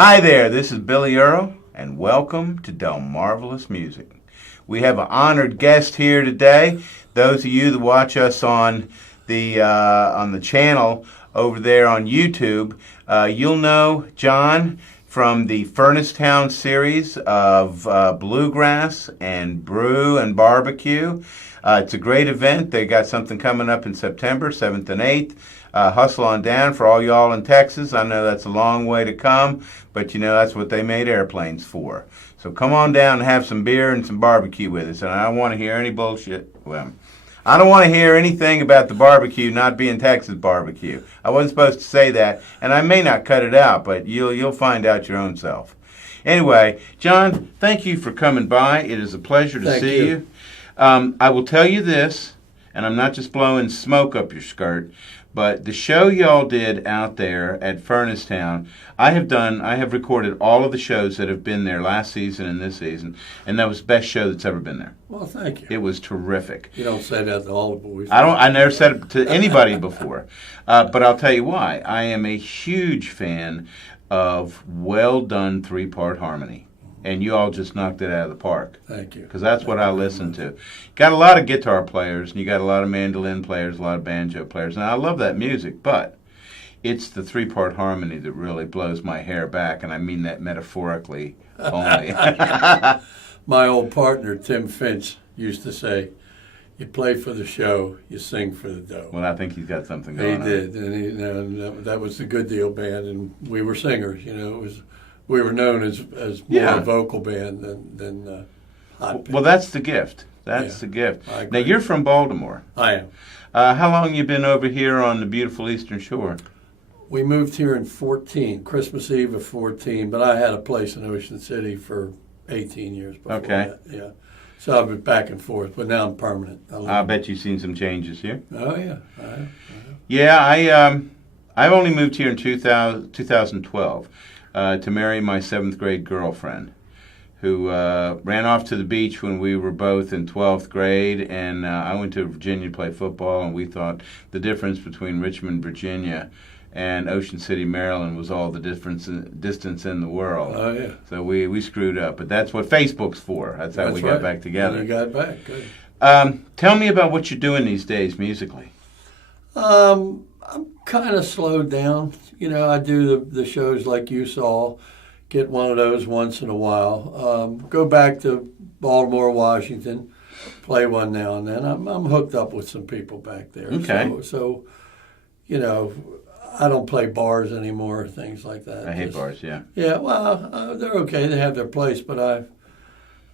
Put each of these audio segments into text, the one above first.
Hi there, this is Billy Earl, and welcome to DELMARVELOUS Music. We have an honored guest here today. Those of you that watch us on the channel over there on YouTube, you'll know John from the Furnace Town series of bluegrass and brew and barbecue. It's a great event. They got something coming up in September, 7th and 8th. Hustle on down for all y'all in Texas. I know that's a long way to come, but you know that's what they made airplanes for. So come on down and have some beer and some barbecue with us. And I don't want to hear any bullshit. Well, I don't want to hear anything about the barbecue not being Texas barbecue. I wasn't supposed to say that, and I may not cut it out, but you'll find out your own self. Anyway, John, thank you for coming by. It is a pleasure to see you. I will tell you this, and I'm not just blowing smoke up your skirt, but the show y'all did out there at Furnace Town, I have recorded all of the shows that have been there last season and this season, and that was the best show that's ever been there. Well, thank you. It was terrific. You don't say that to all the boys. I never said it to anybody before, but I'll tell you why. I am a huge fan of well-done three-part harmony. And you all just knocked it out of the park. Thank you. Because that's what I listen to. Got a lot of guitar players, and you got a lot of mandolin players, a lot of banjo players, and I love that music, but it's the three-part harmony that really blows my hair back, and I mean that metaphorically only. My old partner, Tim Finch, used to say, you play for the show, you sing for the dough. Well, I think he's got something going on. He did, and that was the Good Deal Band, and we were singers, we were known as more a vocal band than hot band. Well, that's the gift. That's the gift. Now, you're from Baltimore. I am. How long you been over here on the beautiful Eastern Shore? We moved here in 14, Christmas Eve of 14, but I had a place in Ocean City for 18 years before that. Yeah. So I've been back and forth, but now I'm permanent. I bet you've seen some changes here. Oh, yeah. I have. Yeah, I've only moved here in 2012. To marry my 7th grade girlfriend, who ran off to the beach when we were both in 12th grade, and I went to Virginia to play football, and we thought the difference between Richmond, Virginia, and Ocean City, Maryland was all the distance in the world. Oh, yeah. So we screwed up, but that's what Facebook's for. That's how we got back together. You got back, good. Tell me about what you're doing these days musically. I'm kind of slowed down. I do the shows like you saw, get one of those once in a while. Go back to Baltimore, Washington, play one now and then. I'm hooked up with some people back there. Okay. So I don't play bars anymore, things like that. I hate bars, yeah. Yeah, well, they're okay. They have their place, but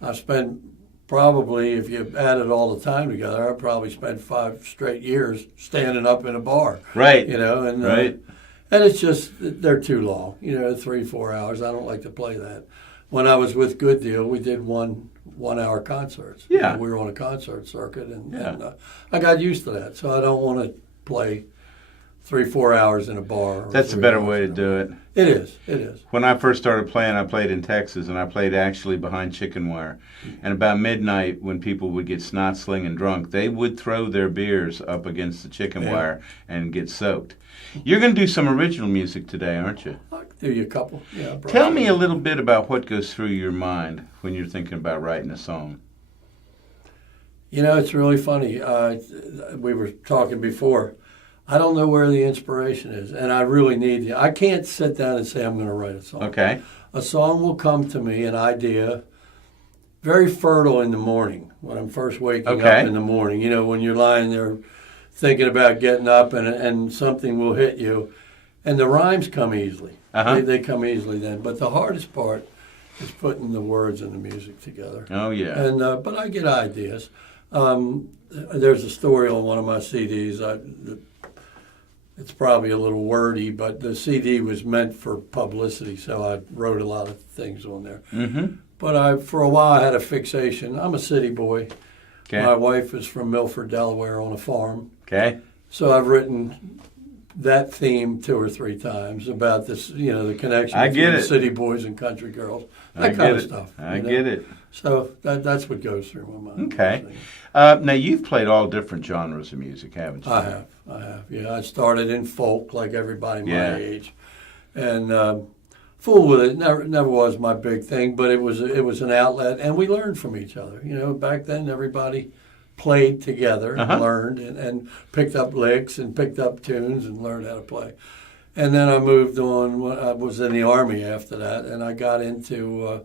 I spend probably, if you added all the time together, I probably spent 5 straight years standing up in a bar. Right. Right. And it's just, they're too long, 3-4 hours. I don't like to play that. When I was with Good Deal, we did one-hour concerts. Yeah. We were on a concert circuit, and I got used to that. So I don't want to play 3-4 hours in a bar. That's a better way to do it. It is. When I first started playing, I played in Texas, and I played actually behind chicken wire. And about midnight, when people would get snot slinging drunk, they would throw their beers up against the chicken wire and get soaked. You're going to do some original music today, aren't you? I'll do you a couple. Yeah. Tell me a little bit about what goes through your mind when you're thinking about writing a song. It's really funny. We were talking before. I don't know where the inspiration is, and I really need it. I can't sit down and say I'm going to write a song. Okay. A song will come to me, an idea, very fertile in the morning, when I'm first waking up in the morning. When you're lying there thinking about getting up and something will hit you, and the rhymes come easily. Uh-huh. They come easily then. But the hardest part is putting the words and the music together. Oh, yeah. And but I get ideas. There's a story on one of my CDs. It's probably a little wordy, but the CD was meant for publicity, so I wrote a lot of things on there. Mm-hmm. But for a while, I had a fixation. I'm a city boy. Okay. My wife is from Milford, Delaware, on a farm. Okay. So I've written that theme 2 or 3 times about this, the connection between city boys and country girls, that kind of stuff. I get it. So that's what goes through my mind. Okay. Now, you've played all different genres of music, haven't you? I have. Yeah, I started in folk like everybody my age. And fool with it. Never was my big thing, but it was an outlet, and we learned from each other. You know, back then everybody played together, learned, and picked up licks and picked up tunes and learned how to play. And then I moved on. I was in the Army after that, and I got into a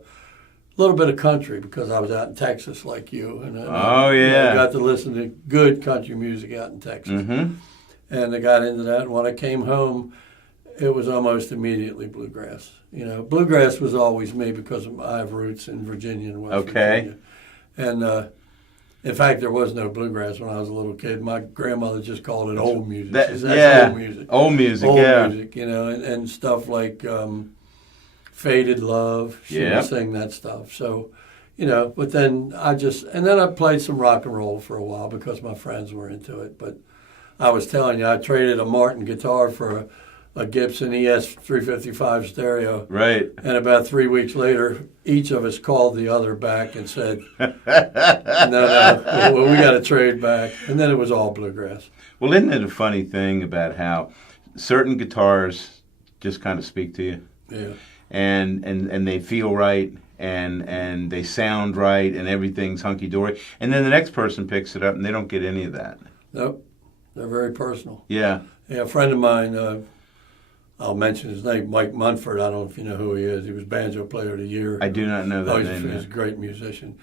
little bit of country because I was out in Texas like you. And I got to listen to good country music out in Texas. Mm-hmm. And I got into that. And when I came home, it was almost immediately bluegrass. You know, bluegrass was always me because I have roots in Virginia and West Virginia. And in fact, there was no bluegrass when I was a little kid. My grandmother just called it old music. That's old music. Old music, old music, you know, and stuff like Faded Love. She would sing that stuff. So, you know, but then I played some rock and roll for a while because my friends were into it. But I was telling you, I traded a Martin guitar for a Gibson ES 355 stereo. Right. And about 3 weeks later, each of us called the other back and said, no, we got to trade back. And then it was all bluegrass. Well, isn't it a funny thing about how certain guitars just kind of speak to you? Yeah. And they feel right, and they sound right, and everything's hunky-dory. And then the next person picks it up, and they don't get any of that. Nope. They're very personal. Yeah. Yeah, a friend of mine, I'll mention his name, Mike Munford. I don't know if you know who he is. He was Banjo Player of the Year. I do not know that name. He's a great musician.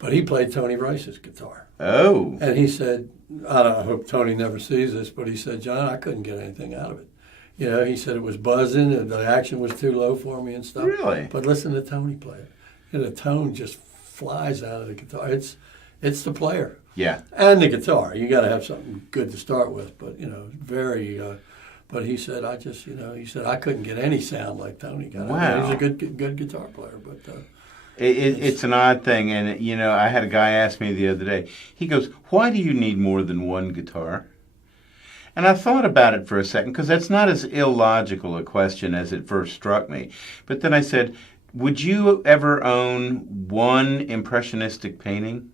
But he played Tony Rice's guitar. Oh. And he said, I hope Tony never sees this, but he said, John, I couldn't get anything out of it. You know, he said it was buzzing and the action was too low for me and stuff. Really? But listen to Tony play it. And the tone just flies out of the guitar. It's the player. Yeah. And the guitar. You got to have something good to start with. But, you know, very... but he said, I couldn't get any sound like Tony got. Wow. He's a good guitar player, but... It's an odd thing, and, you know, I had a guy ask me the other day, he goes, why do you need more than one guitar? And I thought about it for a second, because that's not as illogical a question as it first struck me. But then I said, would you ever own one impressionistic painting?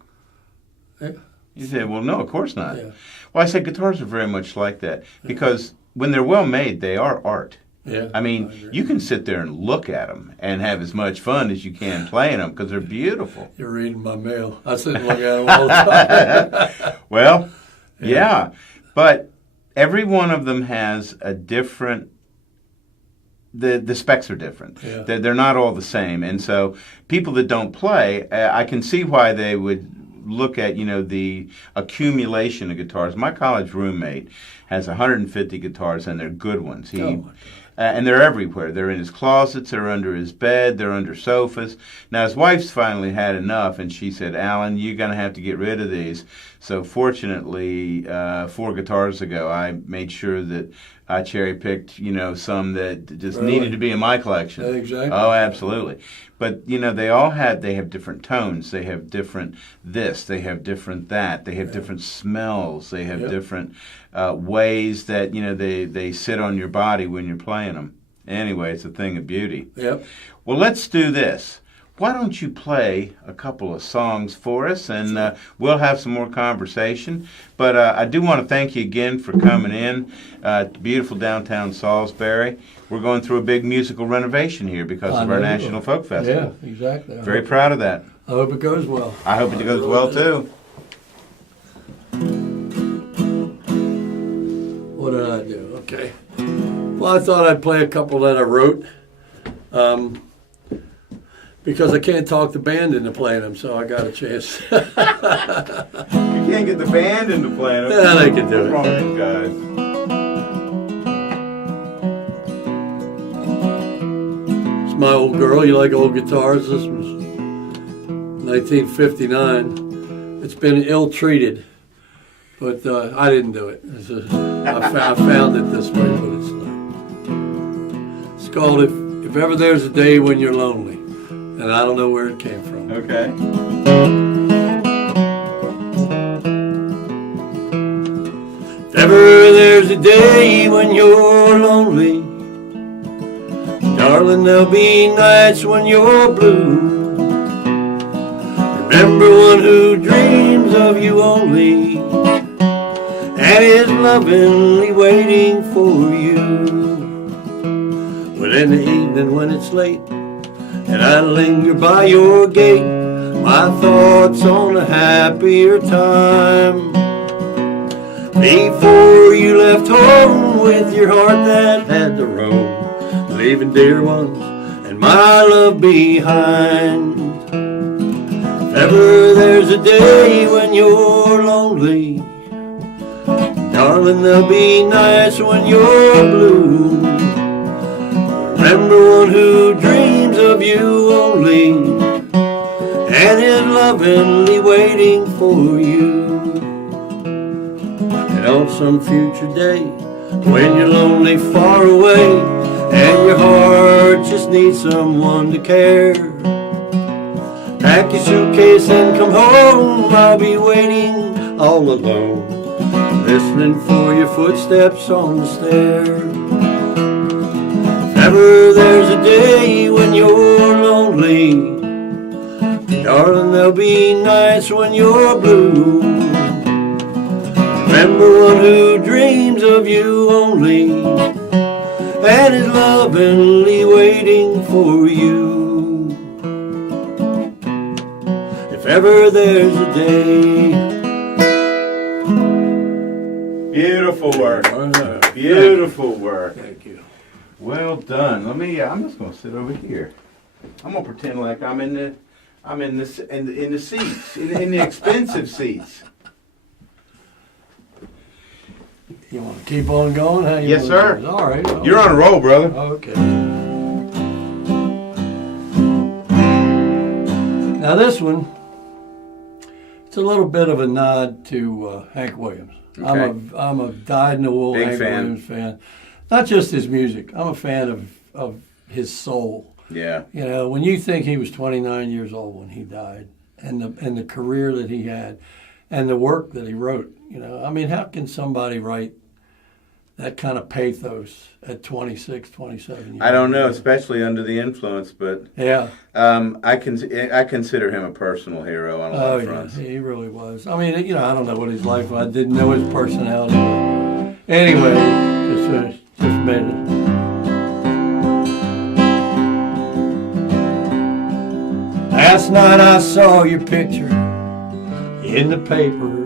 Yeah. You said, well, no, of course not. Yeah. Well, I said guitars are very much like that, because when they're well made, they are art. Yeah, I mean, you can sit there and look at them and have as much fun as you can playing them because they're beautiful. You're reading my mail. I sit and look at them all the time. Well, yeah. But every one of them has a different... The specs are different. Yeah. They're not all the same. And so people that don't play, I can see why they would look at, you know, the accumulation of guitars. My college roommate has 150 guitars, and they're good ones. And they're everywhere. They're in his closets, they're under his bed, they're under sofas. Now, his wife's finally had enough, and she said, Alan, you're going to have to get rid of these. So fortunately, 4 guitars ago, I made sure that I cherry-picked, you know, some that just needed to be in my collection. Exactly. Oh, absolutely. But, you know, they have different tones. They have different this. They have different that. They have different smells. They have different ways that, you know, they sit on your body when you're playing them. Anyway, it's a thing of beauty. Yep. Well, let's do this. Why don't you play a couple of songs for us, and we'll have some more conversation. But I do want to thank you again for coming in to beautiful downtown Salisbury. We're going through a big musical renovation here because of our National Folk Festival. Yeah, exactly. Very proud of that. I hope it goes well. I hope it goes well, too. What did I do? Okay. Well, I thought I'd play a couple that I wrote. Because I can't talk the band into playing them, so I got a chance. You can't get the band into playing them. Yeah, they can do it. What's wrong with you guys? It's My Old Girl. You like old guitars? This was 1959. It's been ill-treated, but I didn't do it. I found it this way, but it's not. It's called If Ever There's a Day When You're Lonely. And I don't know where it came from. Okay. If ever there's a day when you're lonely, darling, there'll be nights when you're blue. Remember one who dreams of you only and is lovingly waiting for you. But in the evening when it's late and I linger by your gate, my thoughts on a happier time. Before you left home with your heart that had to roam, leaving dear ones and my love behind. If ever there's a day when you're lonely, darling, they'll be nice when you're blue. Remember one who dreams of you only and is lovingly waiting for you. And on some future day, when you're lonely far away and your heart just needs someone to care, pack your suitcase and come home. I'll be waiting all alone, listening for your footsteps on the stair. If ever there's a day when you're lonely, darling, they'll be nice when you're blue. Remember one who dreams of you only and is lovingly waiting for you. If ever there's a day. Beautiful work. Beautiful work. Thank you. Well done. I'm just gonna sit over here. I'm gonna pretend like I'm in the seats, in the expensive seats. You want to keep on going? How you Yes, want sir. to do it? All right. You're on a roll, brother. Okay. Now this one, it's a little bit of a nod to Hank Williams. Okay. I'm a dyed-in-the-wool Big Hank fan. Williams fan. Not just his music. I'm a fan of his soul. Yeah. You know, when you think he was 29 years old when he died, and the career that he had, and the work that he wrote, you know, I mean, how can somebody write that kind of pathos at 26, 27 years? I don't know, especially under the influence, but Yeah. I consider him a personal hero on a lot Oh, of yeah, fronts. he really was. I mean, you know, I don't know what his life was. I didn't know his personality. But anyway, just made it. Last night I saw your picture in the paper.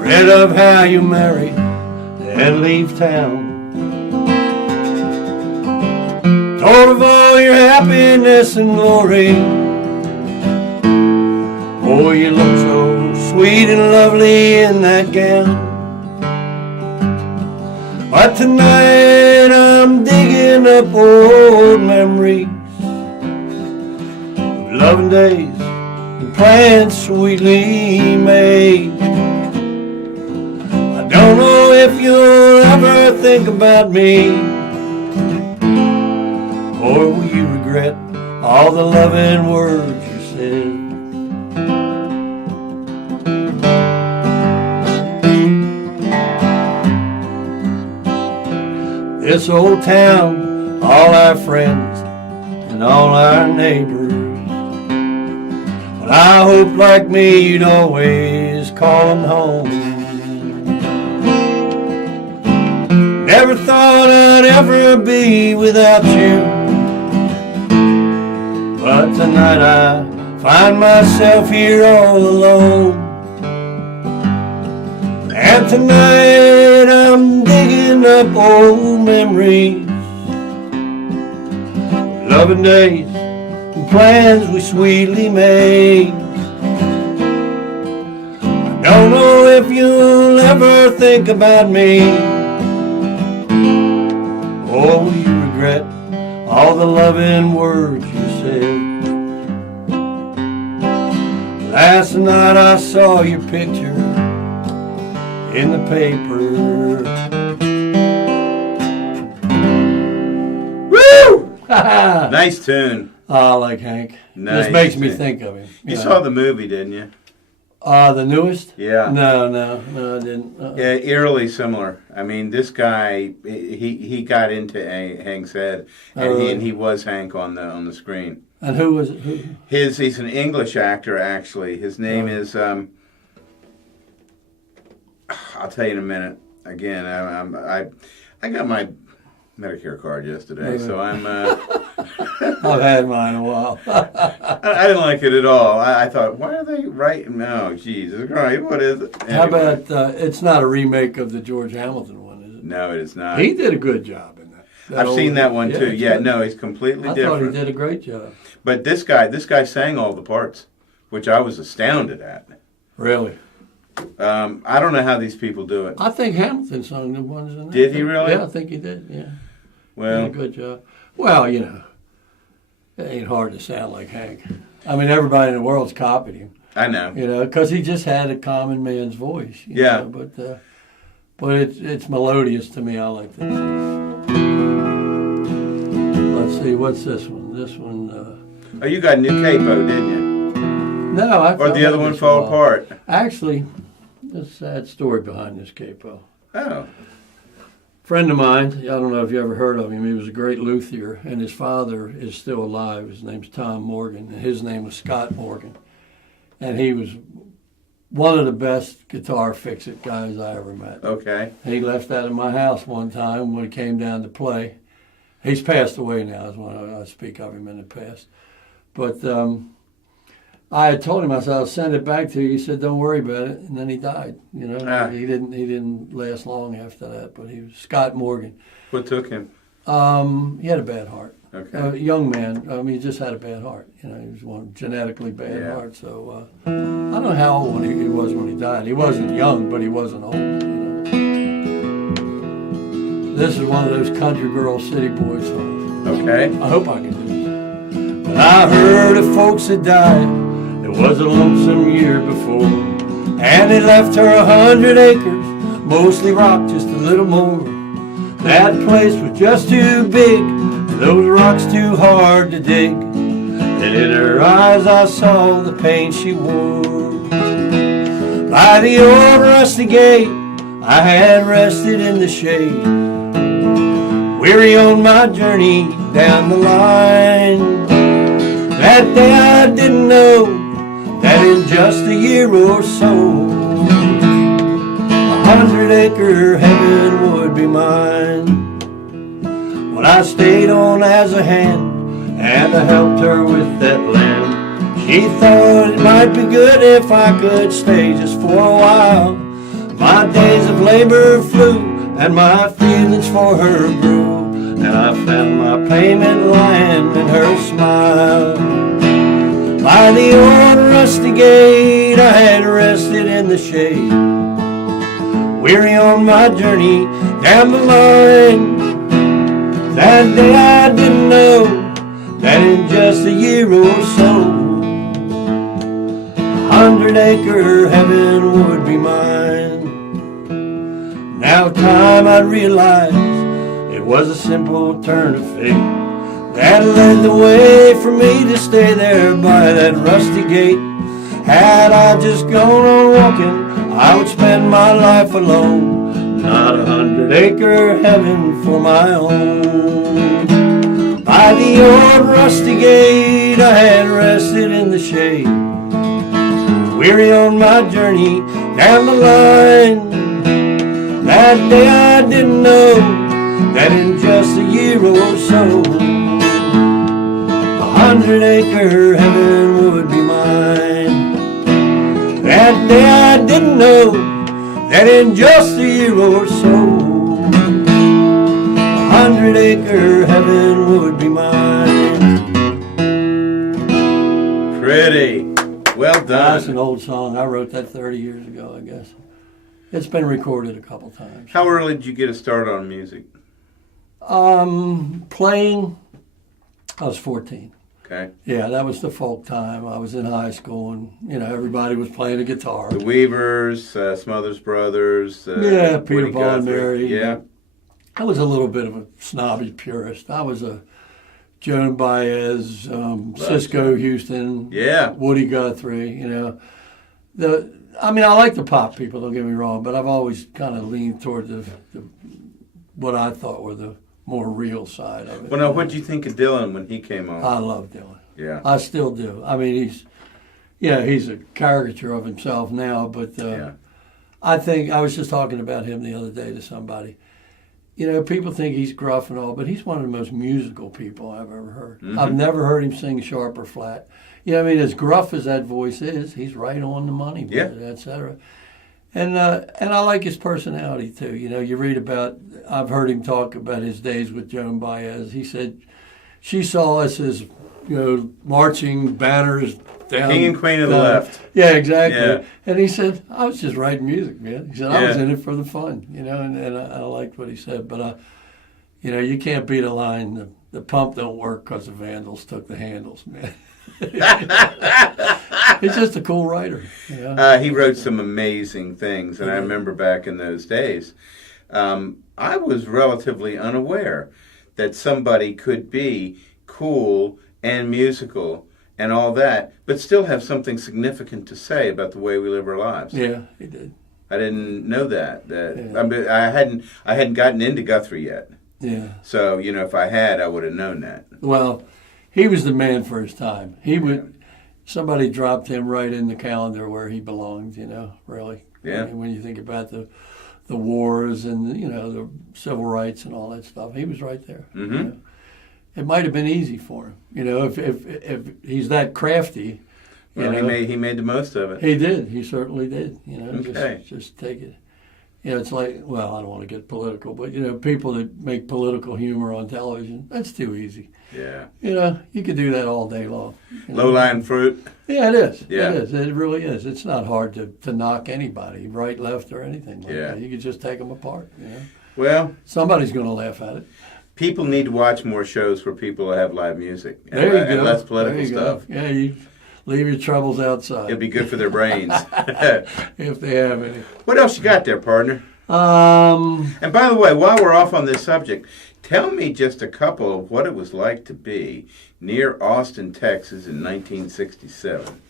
Read of how you married and leave town. Told of all your happiness and glory. Oh, you look so sweet and lovely in that gown. But tonight I'm digging up old memories of loving days and plans sweetly made. I don't know if you'll ever think about me, or will you regret all the loving words you said? This old town, all our friends and all our neighbors. But I hope like me you'd always call them home. Never thought I'd ever be without you, but tonight I find myself here all alone. And tonight I'm digging up old memories, loving days and plans we sweetly made. I don't know if you'll ever think about me, or will you regret all the loving words you said? Last night I saw your picture in the paper. Woo! Nice tune. I like Hank. Nice This makes me tune. think of him. You saw the movie, didn't you? The newest? Yeah. No, I didn't. Yeah, eerily similar. I mean, this guy, he got into Hank's head, and he was Hank on the screen. And who was it? Who? He's an English actor, actually. His name is I'll tell you in a minute. Again, I got my Medicare card yesterday, so I'm. I've had mine a while. I didn't like it at all. I thought, why are they writing? No, Jesus Christ, what is it? Anyway. How about it's not a remake of the George Hamilton one, is it? No, it is not. He did a good job in that. I've seen that one too. Yeah, good. no, he's completely I different. thought he did a great job. But this guy sang all the parts, which I was astounded at. Really? I don't know how these people do it. I think Hamilton sung the ones in there. Did he really? Yeah, I think he did. Yeah. Well, He did a good job. Well, you know, it ain't hard to sound like Hank. I mean, everybody in the world's copied him. I know. You know, because he just had a common man's voice. You know, but it's melodious to me. I like this. Let's see, what's this one? This one. Oh, you got a new capo, didn't you? No, I. Or the other one fell apart. Actually, there's a sad story behind this capo. Oh. Friend of mine, I don't know if you ever heard of him, he was a great luthier, and his father is still alive. His name's Tom Morgan, and his name was Scott Morgan. And he was one of the best guitar fix-it guys I ever met. Okay. He left that in my house one time when he came down to play. He's passed away now, is when I speak of him in the past. But I had told him, I said, I'll send it back to you. He said, don't worry about it. And then he died. You know, he didn't last long after that. But he was Scott Morgan. What took him? He had a bad heart. Okay. A young man. I mean, he just had a bad heart. You know, he was one genetically bad heart. So I don't know how old he was when he died. He wasn't young, but he wasn't old. You know. This is one of those country girl city boy songs. Okay. I hope I can do this. But I heard of folks that died. It was a lonesome year before, and they left her 100 acres, mostly rock, just a little more. That place was just too big, and those rocks too hard to dig. And in her eyes I saw the pain she wore. By the old rusty gate, I had rested in the shade, weary on my journey down the line. That day I didn't know that in just a year or so, 100-acre heaven would be mine. When I stayed on as a hand, and I helped her with that land, she thought it might be good if I could stay just for a while. My days of labor flew, and my feelings for her grew, and I found my payment lying in her smile. By the old rusty gate, I had rested in the shade, weary on my journey down the line. That day I didn't know that in just a year or so, 100-acre heaven would be mine. Now time I realized it was a simple turn of fate that led the way for me to stay there by that rusty gate. Had I just gone on walking, I would spend my life alone, not 100-acre heaven for my own. By the old rusty gate, I had rested in the shade, weary on my journey down the line. That day I didn't know that in just a year or so, 100-acre heaven would be mine. That day I didn't know that in just a year or so, 100-acre heaven would be mine. Pretty. Well done. That's an old song. I wrote that 30 years ago, I guess. It's been recorded a couple times. How early did you get a start on music? Playing, I was 14. Okay. Yeah, that was the folk time. I was in high school, and you know everybody was playing a guitar. The Weavers, Smothers Brothers. Yeah, Peter Woody Paul and Guthrie. Mary. Yeah. I was a little bit of a snobby purist. I was a Joan Baez, Cisco Houston, Woody Guthrie. You know, I like the pop people. Don't get me wrong, but I've always kind of leaned toward the what I thought were the more real side of it. Well, now, what did you think of Dylan when he came on? I love Dylan. Yeah. I still do. I mean, he's a caricature of himself now, but I think I was just talking about him the other day to somebody. you know, people think he's gruff and all, but he's one of the most musical people I've ever heard. I've never heard him sing sharp or flat. You know, I mean, as gruff as that voice is, he's right on the money with it, et cetera. And I like his personality, too. You know, you read about, I've heard him talk about his days with Joan Baez. He said, she saw us as, you know, marching banners down. King and Queen of the Left. Yeah, exactly. Yeah. And he said, I was just writing music, man. He said, I was in it for the fun, you know, and I liked what he said. But, you know, you can't beat a line, the pump don't work because the Vandals took the handles, man. He's just a cool writer. You know? He wrote some amazing things, and I remember back in those days, I was relatively unaware that somebody could be cool and musical and all that, but still have something significant to say about the way we live our lives. Yeah, he did. I didn't know that. I mean, I hadn't gotten into Guthrie yet. Yeah. So, you know, if I had, I would have known that. Well, he was the man for his time. He would. Somebody dropped him right in the calendar where he belonged. You know, really. Yeah. I mean, when you think about the wars and, you know, the civil rights and all that stuff, he was right there. Mm-hmm. You know? It might have been easy for him. You know, if he's that crafty. Well, you know, he made the most of it. He did. He certainly did. You know, Okay. just take it. You know, it's like, well, I don't want to get political, but, you know, people that make political humor on television, that's too easy. Yeah. You know, you could do that all day long. Low-lying fruit. Yeah, it is. Yeah. It is. It really is. It's not hard to knock anybody, right, left, or anything like Yeah. that. You could just take them apart, you know. Well, Somebody's going to laugh at it. people need to watch more shows where people have live music and, There you go. and less political There you stuff. go. Yeah, you leave your troubles outside. It'd be good for their brains. If they have any. What else you got there, partner? And by the way, while we're off on this subject, tell me just a couple of what it was like to be near Austin, Texas in 1967.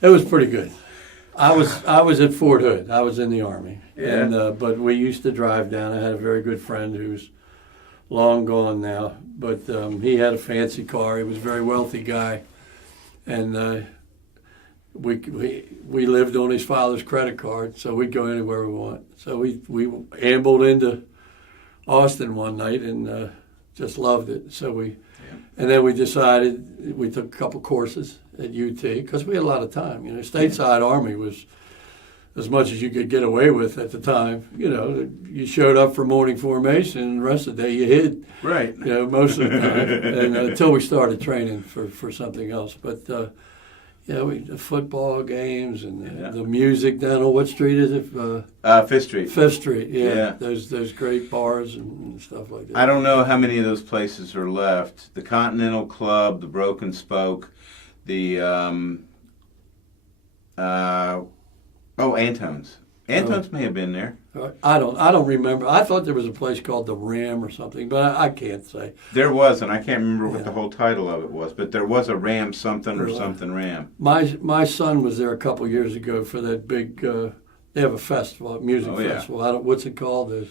It was pretty good. I was at Fort Hood. I was in the Army. Yeah. And but we used to drive down. I had a very good friend who's long gone now, but he had a fancy car. He was a very wealthy guy, and we lived on his father's credit card, so we'd go anywhere we want. So we ambled into Austin one night and just loved it. So and then we decided, we took a couple courses at UT because we had a lot of time. You know, stateside Army was as much as you could get away with at the time. You know, you showed up for morning formation, and the rest of the day you hid. Right. You know, most of the time, and until we started training for something else. But yeah, the football games and the music down on what street is it? Fifth Street. Fifth Street. Yeah. Yeah. Those great bars and stuff like that. I don't know how many of those places are left. The Continental Club, the Broken Spoke, the Antone's. Antone's may have been there. I don't remember. I thought there was a place called the Ram or something, but I can't say. There was, and I can't remember what the whole title of it was, but there was a Ram something or something Ram. My son was there a couple years ago for that big. They have a festival, a music festival. What's it called? The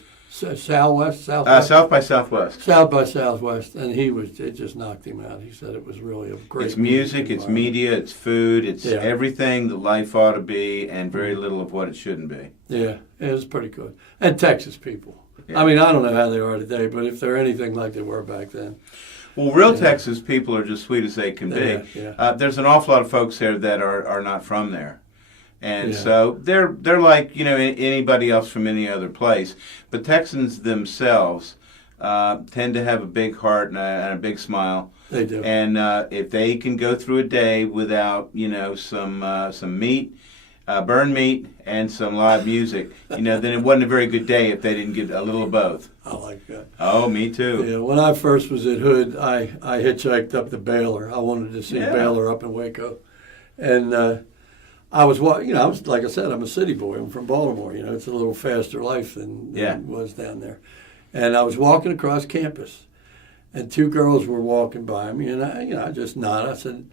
Southwest. South by Southwest. South by Southwest, and it just knocked him out. He said it was really a great. It's music, it's media, it's food, it's everything that life ought to be, and very little of what it shouldn't be. Yeah, it was pretty good. And Texas people. Yeah. I mean, I don't know how they are today, but if they're anything like they were back then. Well, real Texas people are just sweet as they can be. Yeah. There's an awful lot of folks there that are not from there. And so they're like, you know, anybody else from any other place. But Texans themselves tend to have a big heart and a big smile. They do. And if they can go through a day without, you know, some meat, burned meat, and some live music, you know, then it wasn't a very good day if they didn't get a little of both. I like that. Oh, me too. Yeah, when I first was at Hood, I hitchhiked up to Baylor. I wanted to see Baylor up in Waco. And I was like I said, I'm a city boy. I'm from Baltimore. You know, it's a little faster life than it was down there. And I was walking across campus, and two girls were walking by me, and I just nodded. I said,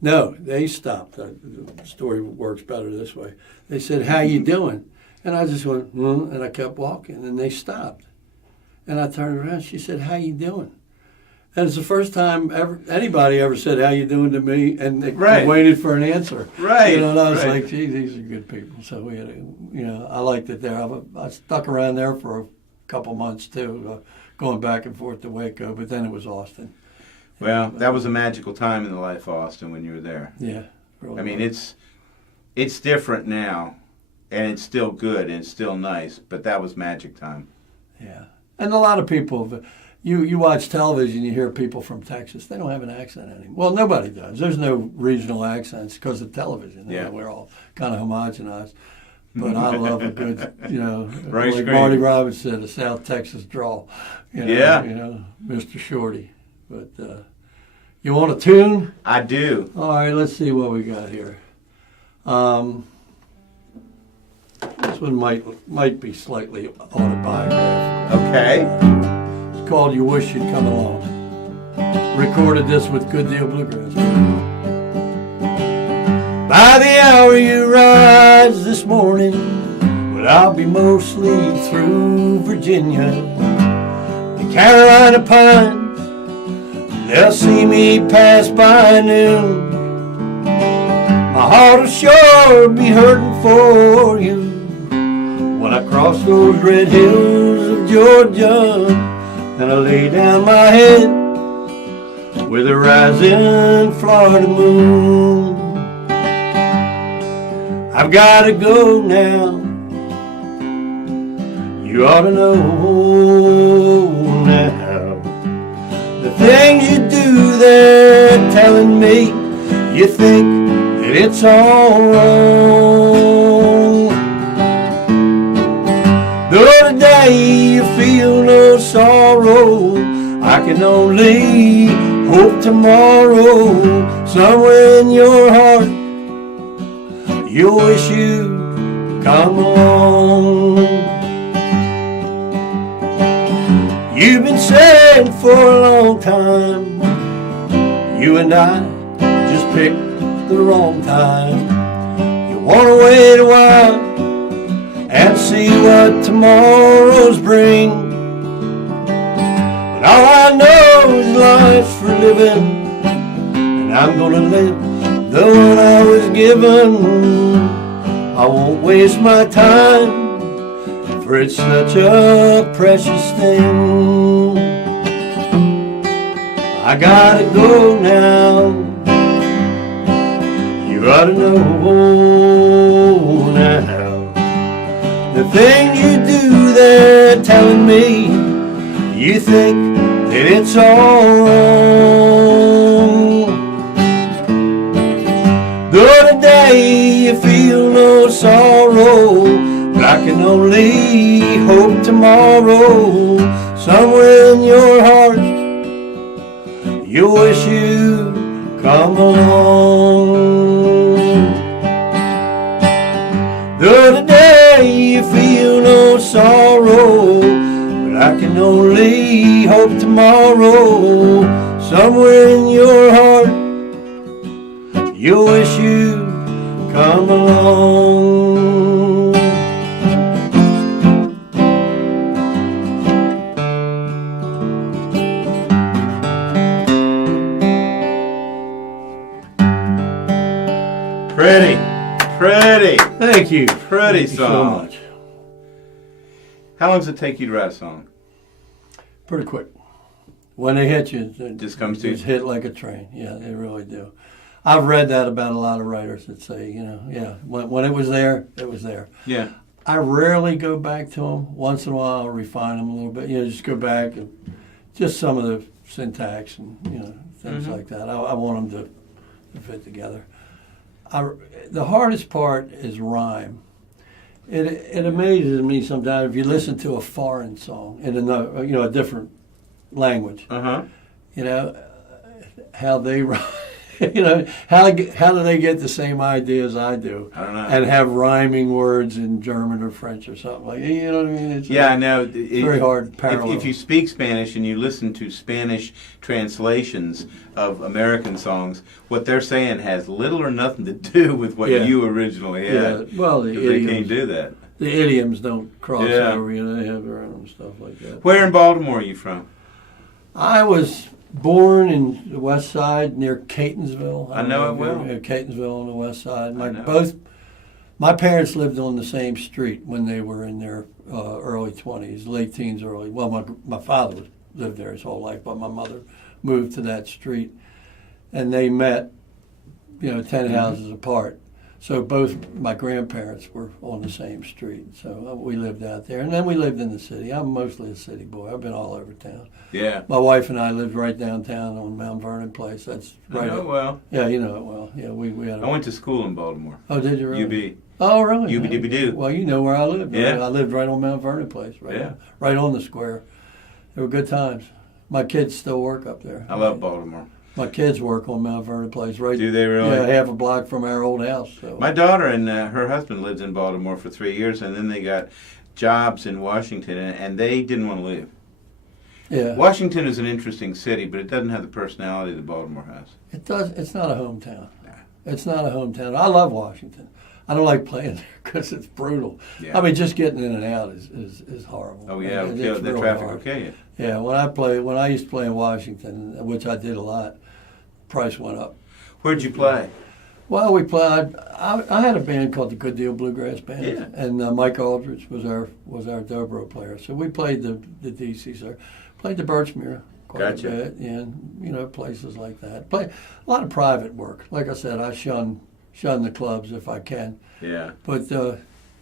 "No." They stopped. The story works better this way. They said, "How you doing?" And I just went, and I kept walking, and they stopped. And I turned around. She said, "How you doing?" And it's the first time anybody ever said, "How you doing?" to me, and they waited for an answer. Right. You know, and I was like, "Gee, these are good people." So we had, I liked it there. I stuck around there for a couple months too, going back and forth to Waco. But then it was Austin. Well, that was a magical time in the life of Austin when you were there. Yeah, really I mean, was. it's different now, and it's still good and it's still nice. But that was magic time. Yeah, and a lot of people. You watch television, you hear people from Texas. They don't have an accent anymore. Well, nobody does. There's no regional accents because of television. Yeah. We're all kind of homogenized. But I love a good, Right, like screen. Marty Robbins said, a South Texas drawl. Yeah. Mr. Shorty. But you want a tune? I do. All right, let's see what we got here. This one might be slightly autobiographical. Okay. It's called You Wish You'd Come Along. Recorded this with Good Deal Bluegrass. By the hour you rise this morning, well, I'll be mostly through Virginia. The Carolina pines, they'll see me pass by noon. My heart will sure be hurting for you when I cross those red hills of Georgia. And I lay down my head with a rising Florida moon. I've got to go now. You ought to know now. The things you do, they're telling me you think that it's all wrong. Though today you feel no sorrow, I can only hope tomorrow, somewhere in your heart, you wish you'd come along. You've been saying for a long time, you and I just picked the wrong time. You want to wait a while and see what tomorrow's bring. But all I know is life's for living, and I'm gonna live the one I was given. I won't waste my time, for it's such a precious thing. I gotta go now. You ought to know now. The things you do, they're telling me you think that it's all wrong. Though today you feel no sorrow, but I can only hope tomorrow, somewhere in your heart, you wish you'd come along. Though today you feel no sorrow, but I can only hope tomorrow, somewhere in your heart, you wish you'd come along. Pretty. Thank you. Pretty Thank you so song. much. How long does it take you to write a song? Pretty quick. When they hit you, it Just comes to you. Just hit like a train. Yeah, they really do. I've read that about a lot of writers that say, when it was there, it was there. Yeah. I rarely go back to them. Once in a while, I'll refine them a little bit. Just go back and just some of the syntax and things like that. I want them to fit together. The hardest part is rhyme. It amazes me sometimes if you listen to a foreign song in a different language. How they rhyme. How do they get the same idea as I do? I don't know. And have rhyming words in German or French or something like that. You know what I mean? I know. It's very hard to parallel. If you speak Spanish and you listen to Spanish translations of American songs, what they're saying has little or nothing to do with what you originally had. Yeah, well, they can't do that. The idioms don't cross over. They have their own stuff like that. Where in Baltimore are you from? I was born in the west side near Catonsville. I know it well. Catonsville on the west side. My parents lived on the same street when they were in their early 20s, late teens, early. Well, my father lived there his whole life, but my mother moved to that street, and they met, 10 houses apart. So both my grandparents were on the same street. So we lived out there, and then we lived in the city. I'm mostly a city boy. I've been all over town. Yeah. My wife and I lived right downtown on Mount Vernon Place. That's right. I know it well. Yeah, you know it well. Yeah, we had. I went to school in Baltimore. Oh, did you really? UB. Oh, really? UB-doo. Well, you know where I lived. Yeah. I lived right on Mount Vernon Place. Right on the square. They were good times. My kids still work up there. I love Baltimore. My kids work on Mount Vernon Place, right? Do they really? Yeah, half a block from our old house. So. My daughter and her husband lived in Baltimore for 3 years, and then they got jobs in Washington, and they didn't want to leave. Yeah. Washington is an interesting city, but it doesn't have the personality that Baltimore has. It does. It's not a hometown. Nah. It's not a hometown. I love Washington. I don't like playing there because it's brutal. Yeah. I mean, just getting in and out is horrible. Oh yeah, the really traffic hard. will kill you. Yeah, when I used to play in Washington, which I did a lot, price went up. Where'd you play? Well, we played. I had a band called the Good Deal Bluegrass Band, yeah. And Mike Aldridge was our dobro player. So we played the DC circuit, played the Birchmere quite a bit, and places like that. Play a lot of private work. Like I said, I shun the clubs if I can. Yeah. But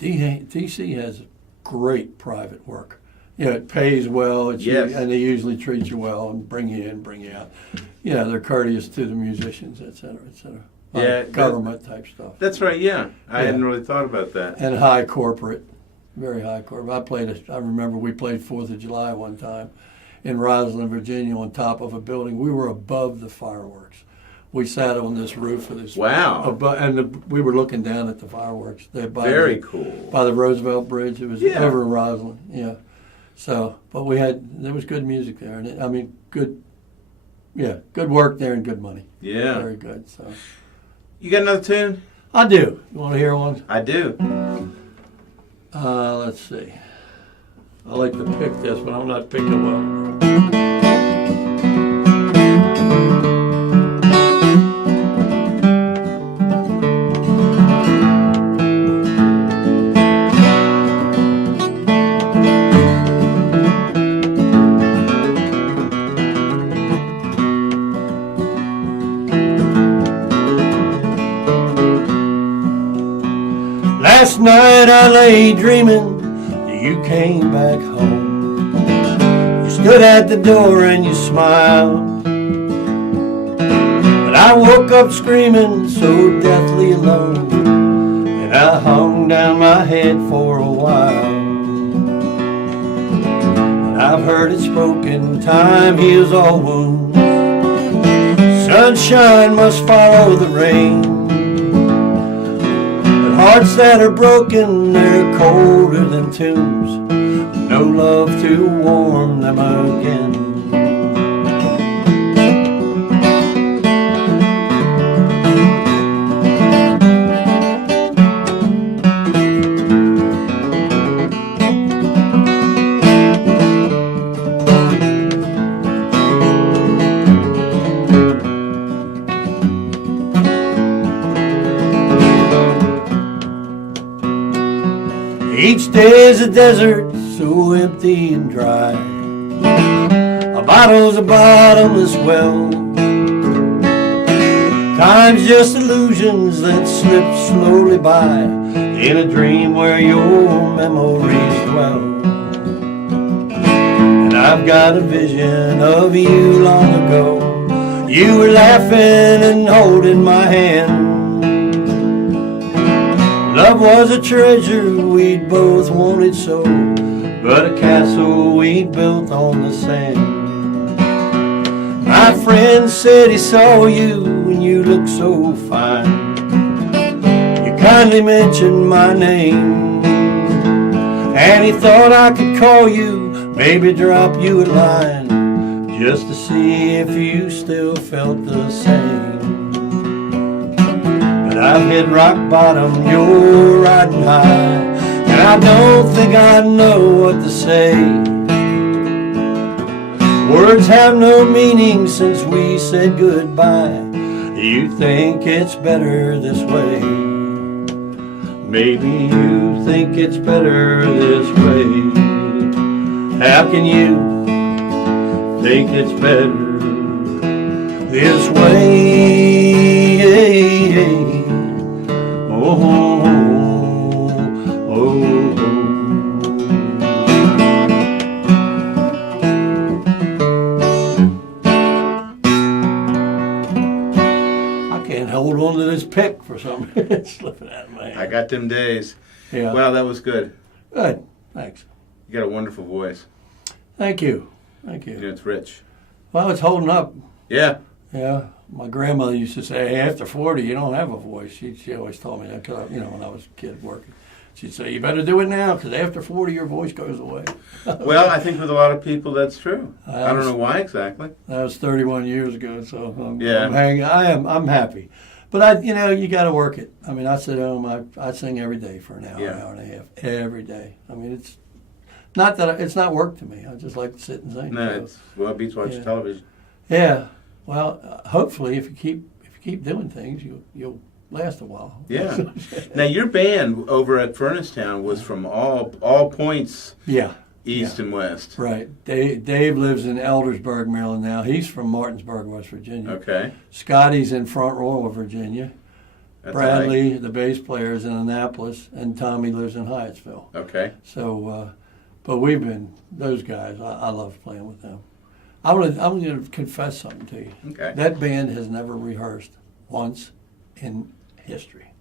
DC has great private work. It pays well. Yes. And they usually treat you well and bring you in, bring you out. They're courteous to the musicians, et cetera, et cetera. Yeah. Government type stuff. That's right, yeah. I hadn't really thought about that. And high corporate, very high corporate. I remember we played 4th of July one time in Roslyn, Virginia, on top of a building. We were above the fireworks. We sat on this roof of this. Wow. We were looking down at the fireworks. Very cool. By the Roosevelt Bridge. It was over in Roslyn, yeah. So, but there was good music there. And good work there and good money. Yeah. Very good, so. You got another tune? I do. You want to hear one? I do. Let's see. I like to pick this, but I'm not picking well. Last night I lay dreaming that you came back home. You stood at the door and you smiled, but I woke up screaming so deathly alone, and I hung down my head for a while. And I've heard it spoken, time heals all wounds, sunshine must follow the rain. Hearts that are broken, they're colder than tombs. No love to warm them again. Each day's a desert, so empty and dry. A bottle's a bottomless well. Time's just illusions that slip slowly by in a dream where your memories dwell. And I've got a vision of you long ago. You were laughing and holding my hand. Love was a treasure we'd both wanted so, but a castle we'd built on the sand. My friend said he saw you and you looked so fine. You kindly mentioned my name, and he thought I could call you, maybe drop you a line, just to see if you still felt the same. I've hit rock bottom, you're riding high, and I don't think I know what to say. Words have no meaning since we said goodbye. You think it's better this way. Maybe you think it's better this way. How can you think it's better this way? Oh, oh, oh. I can't hold on to this pick for some reason. It's slipping out of my hand. I got them days. Yeah. Wow, that was good. Good. Thanks. You got a wonderful voice. Thank you. Thank You know, you. it's rich. Well, it's holding up. Yeah. Yeah. My grandmother used to say, hey, after 40, you don't have a voice. She always told me that, 'cause I, when I was a kid working. She'd say, you better do it now, because after 40, your voice goes away. Well, I think with a lot of people that's true. I don't know why exactly. That was 31 years ago, so Yeah. I'm happy. But you got to work it. I mean, I sit home, I sing every day for an hour, Yeah. hour and a half, every day. I mean, it's not that it's not work to me. I just like to sit and sing. No, it beats watching television. Yeah. Well, hopefully, if you keep doing things, you'll last a while. Yeah. Now your band over at Furnacetown was from all points. Yeah. East and west. Right. Dave lives in Eldersburg, Maryland now. He's from Martinsburg, West Virginia. Okay. Scotty's in Front Royal, Virginia. That's Bradley, the bass player, is in Annapolis, and Tommy lives in Hyattsville. Okay. So, but we've been those guys. I love playing with them. I'm going to confess something to you. Okay. That band has never rehearsed once in history,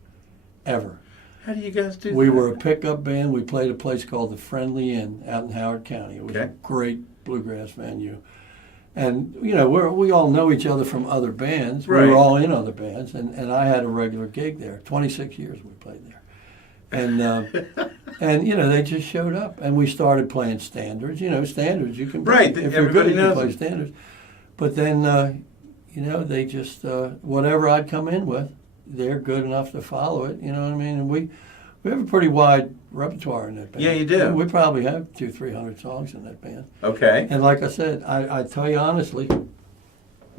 ever. How do you guys do We that? were a pickup band. We played a place called the Friendly Inn out in Howard County. It was a great bluegrass venue. And, we all know each other from other bands. Right. We were all in other bands. And I had a regular gig there. 26 years we played there. And, they just showed up. And we started playing standards. Standards you can play. Right. If you're Everybody good, you knows can play it. standards. But then, they just, whatever I'd come in with, they're good enough to follow it, you know what I mean? And we have a pretty wide repertoire in that band. Yeah, you do. We probably have 200-300 songs in that band. Okay. And like I said, I tell you honestly,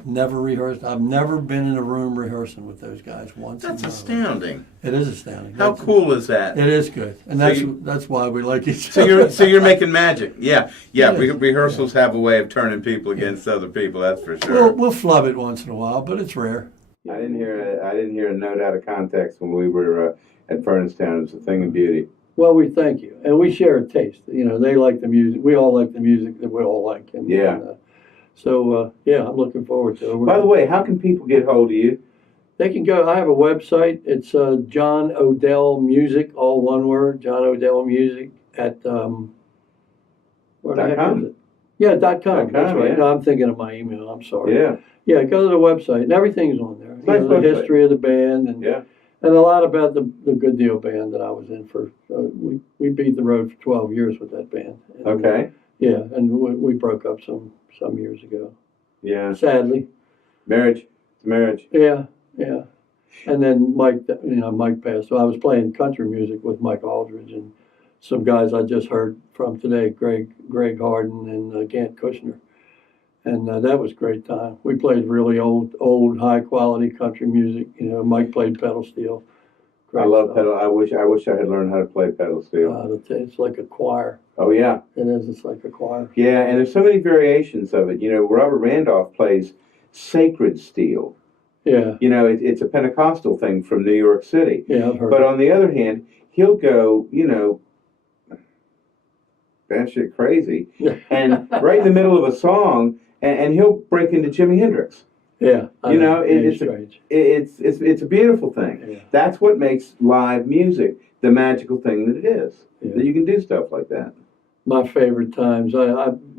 never rehearsed. I've never been in a room rehearsing with those guys once. That's in my life. astounding. It is astounding. How cool is that? It is good, and that's why we like each other. So you're making magic. Yeah. It is. Rehearsals have a way of turning people against other people. That's for sure. We'll flub it once in a while, but it's rare. I didn't hear a note out of context when we were at Furnacetown. It was a thing of beauty. Well, we thank you, and we share a taste. They like the music. We all like the music that we all like. And, Yeah. So I'm looking forward to it. By the way, how can people get hold of you? They can go. I have a website. It's John Odell Music, all one word. John Odell Music at where the heck .com? is it? Yeah, .com. .com, That's right. yeah. No, I'm thinking of my email. I'm sorry. Yeah. Yeah, go to the website, and everything's on there. Nice The website. history of the band, and Yeah. and a lot about the Good Deal band that I was in for. We beat the road for 12 years with that band. And, Okay. Yeah, and we broke up some years ago. Yeah. Sadly. Marriage. Yeah. And then Mike passed. So I was playing country music with Mike Aldridge and some guys I just heard from today, Greg Harden and Gant Kushner. And that was a great time. We played really old, high quality country music. Mike played pedal steel. I love pedal. I wish I had learned how to play pedal steel. It's like a choir. Oh yeah. It is. It's like a choir. Yeah, and there's so many variations of it. Robert Randolph plays sacred steel. Yeah. It's a Pentecostal thing from New York City. Yeah, I've heard. But on the other hand, he'll go, batshit crazy, and right in the middle of a song, and he'll break into Jimi Hendrix. Yeah. It's strange. It's a beautiful thing. Yeah. That's what makes live music the magical thing that it is. Yeah. That you can do stuff like that. My favorite times.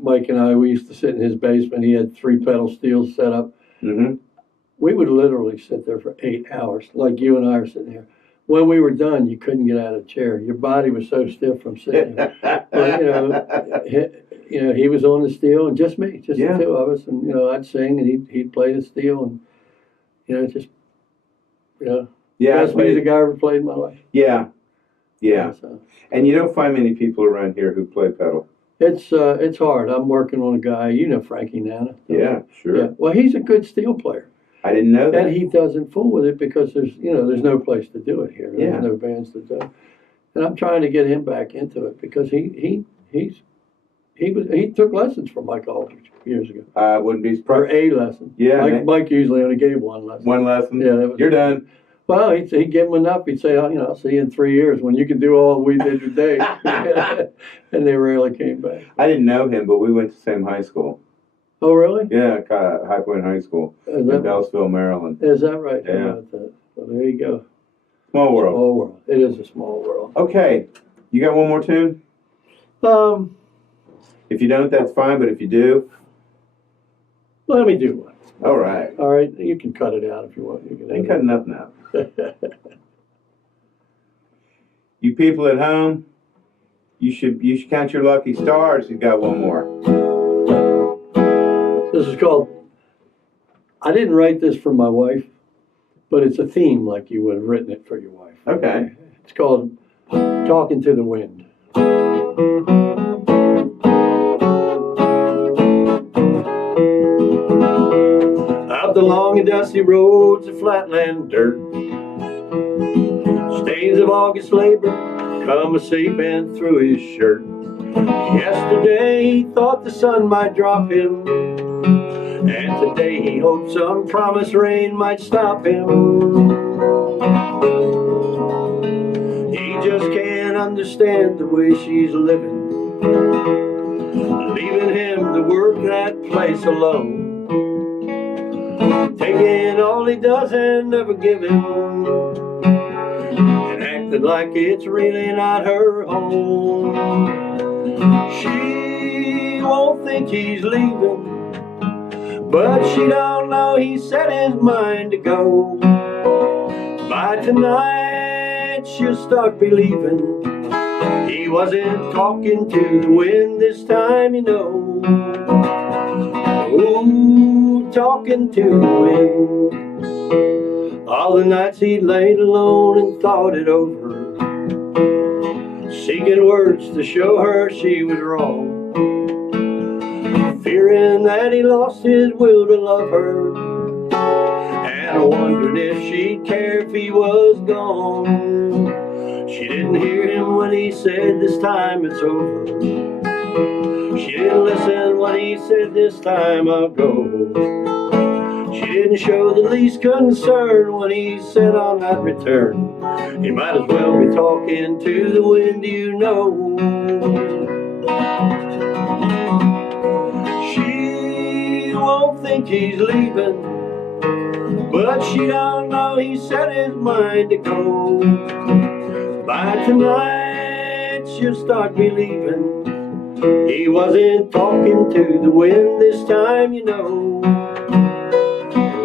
Mike and I, we used to sit in his basement. He had 3 pedal steels set up. Mm-hmm. We would literally sit there for 8 hours, like you and I are sitting here. When we were done, you couldn't get out of the chair. Your body was so stiff from sitting there. But, he was on the steel, and just me, the 2 of us. And I'd sing, and he'd play the steel, and best music I ever played in my life. Yeah. So, And you don't find many people around here who play pedal. it's hard. I'm working on a guy. Frankie Nana. Yeah, sure. Yeah. Well, he's a good steel player. I didn't know that. And he doesn't fool with it because there's no place to do it here. There's Yeah. no bands to do. And I'm trying to get him back into it because he took lessons from Mike Aldridge years ago. I wouldn't be Or surprised. a lesson. Yeah, Mike usually only gave one lesson. One lesson. Yeah, that was, You're done. Well, he'd give him enough. He'd say, I'll see you in 3 years when you can do all we did today. And they rarely came back. I didn't know him, but we went to the same high school. Oh, really? Yeah, High Point High School in Beltsville, Maryland. Is that right? Yeah. How about that? Well, there you go. Small world. Small world. It is a small world. Okay, you got one more tune? If you don't, that's fine. But if you do, Let me do one. all right. All right, you can cut it out if you want. You can Ain't cutting nothing out. You people at home, you should count your lucky stars. You got one more. This is called. I didn't write this for my wife, but it's a theme like you would have written it for your wife. Okay. It's called "Talking to the Wind." Up the long and dusty roads of flatland dirt, stains of August labor come a-seeping through his shirt. Yesterday he thought the sun might drop him, and today he hoped some promised rain might stop him. He just can't understand the way she's living, leaving him to work that place alone, taking all he does and never giving, and acting like it's really not her home. She won't think he's leaving, but she don't know he set his mind to go. By tonight she'll start believing he wasn't talking to the wind this time, Ooh, talking to the wind. All the nights he laid alone and thought it over, seeking words to show her she was wrong, fearing that he lost his will to love her, and I wondered if she'd care if he was gone. She didn't hear him when he said this time it's over. She didn't listen when he said this time I'll go. She didn't show the least concern when he said I'll not return. He might as well be talking to the wind, She won't think he's leaving, but she don't know he set his mind to go. By tonight she'll start believing he wasn't talking to the wind this time,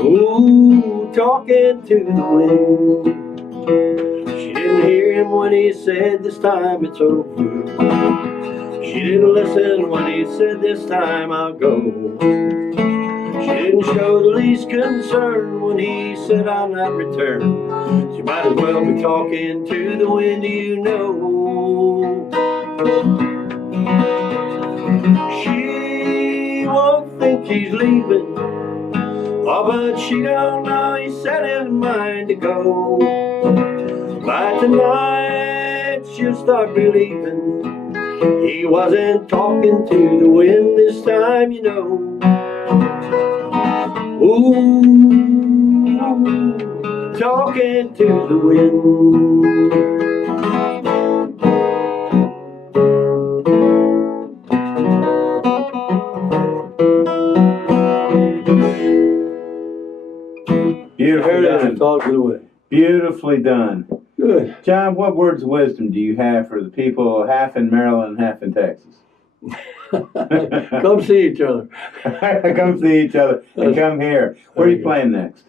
Ooh, talking to the wind. She didn't hear him when he said this time it's over. She didn't listen when he said this time I'll go. She didn't show the least concern when he said I'll not return. She might as well be talking to the wind, She won't think he's leaving, but she don't know he set his mind to go. By tonight she'll start believing he wasn't talking to the wind this time, Ooh, talking to the wind. Beautifully done. Talk to the wind. Beautifully done. Good. John, what words of wisdom do you have for the people half in Maryland, half in Texas? Come see each other. Come see each other and come here. Where are you playing next?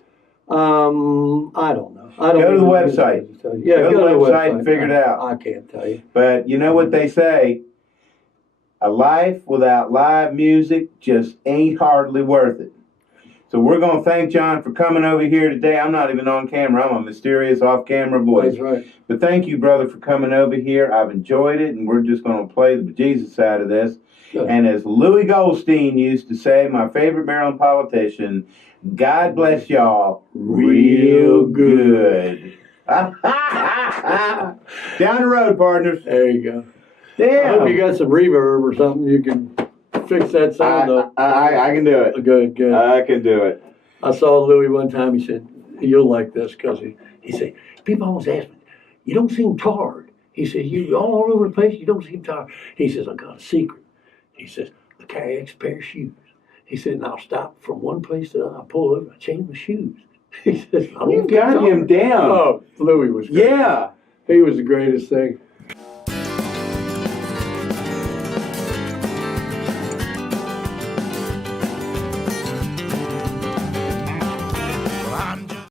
I don't know. I don't Go to the know. website. Yeah, Go to the website and figure it out. I can't tell you. But you know what they say? A life without live music just ain't hardly worth it. So we're going to thank John for coming over here today. I'm not even on camera. I'm a mysterious off-camera voice. That's right. But thank you, brother, for coming over here. I've enjoyed it, and we're just going to play the bejesus side of this. Good. And as Louis Goldstein used to say, my favorite Maryland politician, God bless y'all real good. Down the road, partners. There you go. Damn. I hope you got some reverb or something. You can fix that sound up. I can do it. Good. I can do it. I saw Louis one time. He said, "You'll like this," because he said, "People always ask me, you don't seem tired." He said, "You all over the place. You don't seem tired." He says, "I got a secret." He says, "I carry an extra pair of shoes." He said, "And I'll stop from one place to another. I pull over, I change my shoes." He says, You've got him down. Oh, Louis was great. Yeah. He was the greatest thing.